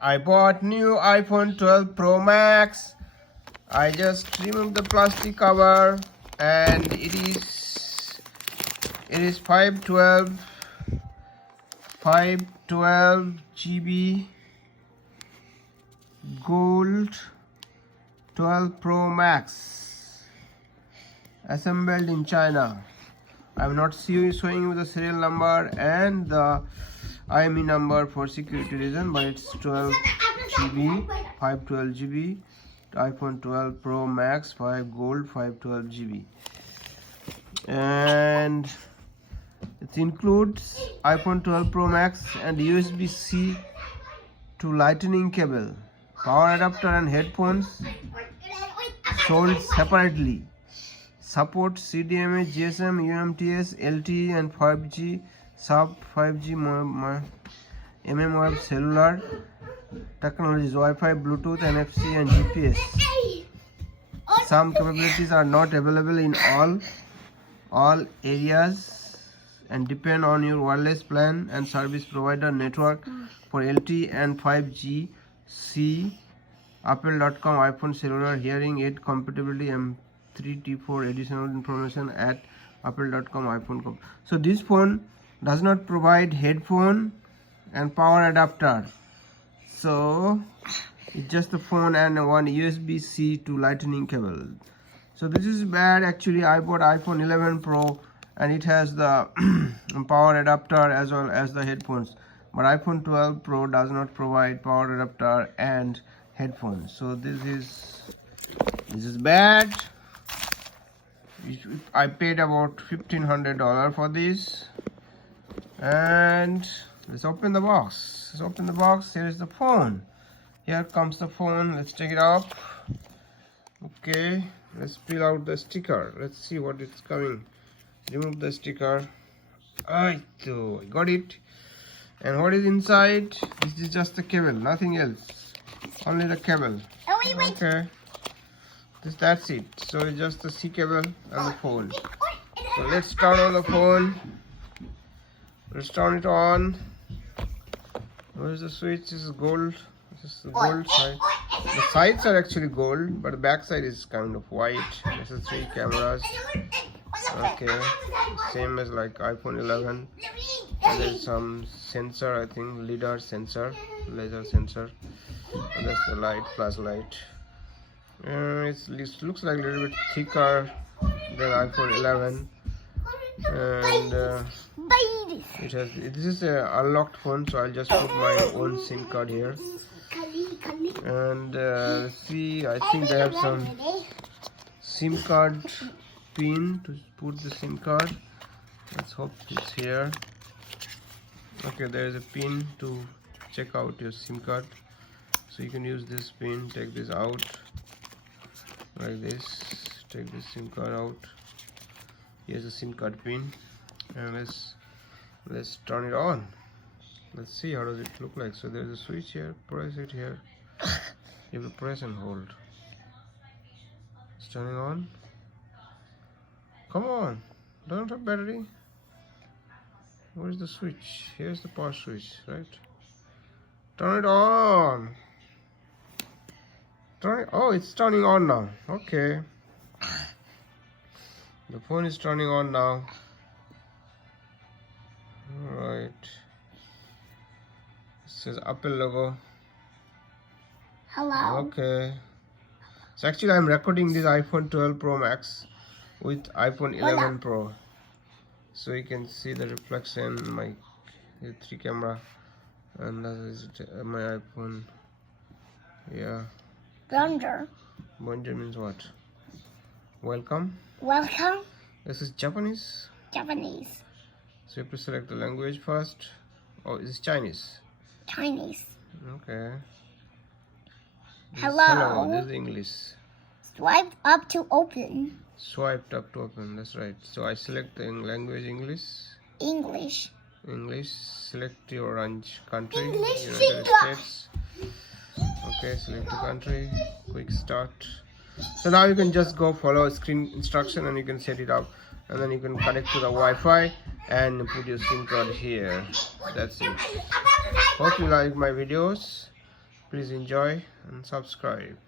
I bought new iPhone 12 Pro Max. I just removed the plastic cover and it is 512 GB gold 12 Pro Max assembled in China. I'm not showing you the serial number and the IME number for security reason, but it's 12 GB, 512 GB, iPhone 12 Pro Max 5 gold 512 GB, and it includes iPhone 12 Pro Max and USB-C to lightning cable, power adapter and headphones sold separately. Supports CDMA, GSM, UMTS, LTE and 5G, sub 5G mmWave cellular technologies, Wi-Fi, Bluetooth, NFC and GPS. Some capabilities are not available in all areas and depend on your wireless plan and service provider network. For LTE and 5G, see Apple.com iPhone cellular hearing aid compatibility M3T4. Additional information at Apple.com iPhone. So this phone does not provide headphone and power adapter, so it's just the phone and one USB-C to lightning cable. So this is bad. Actually, I bought iPhone 11 Pro and it has the power adapter as well as the headphones, but iPhone 12 Pro does not provide power adapter and headphones. So this is bad. I paid about $1,500 for this. And let's open the box. Here is the phone. Here comes the phone. Let's take it off. Okay, let's peel out the sticker. Let's see what it's coming. Remove the sticker. I got it. And what is inside? This is just the cable, nothing else. Only the cable. Okay. That's it. So it's just the C cable and the phone. So let's turn on the phone. Let's turn it on. Where's the switch? This is gold. This is the gold side. The sides are actually gold, but the back side is kind of white. This is 3 cameras. Okay, same as like iPhone 11. And there's some sensor, I think, lidar sensor, laser sensor. And that's the light, flashlight. It looks like a little bit thicker than iPhone 11. And this is a unlocked phone, so I'll just put my own SIM card here. And see, I think they have some SIM card pin to put the SIM card. Let's hope it's here. Okay, there is a pin to check out your SIM card, so you can use this pin. Take this out like this. Take this SIM card out. Here's the SIM card pin, and let's turn it on. Let's see how does it look like. So there's a switch here. Press it here. You have to press and hold. It's turning on. Come on, don't have battery. Where's the switch? Here's the power switch, right? Turn it on. Oh, it's turning on now. Okay. The phone is turning on now. Alright. It says Apple logo. Hello. Okay. So actually I'm recording this iPhone 12 Pro Max with iPhone 11 Pro. So you can see the reflection in my 3 camera. And that is my iPhone. Yeah. Bonjour. Bonjour means what? Welcome. Welcome. This is Japanese. Japanese. So you have to select the language first. Oh, it's Chinese. Chinese. Okay. Hello. This is English. Swipe up to open. Swiped up to open. That's right. So I select the language English. English. Select your country. English. United States. Okay, select the country. Quick start. So now you can just go follow screen instruction and you can set it up, and then you can connect to the Wi-Fi and put your SIM card here. That's it. Hope you like my videos. Please enjoy and subscribe.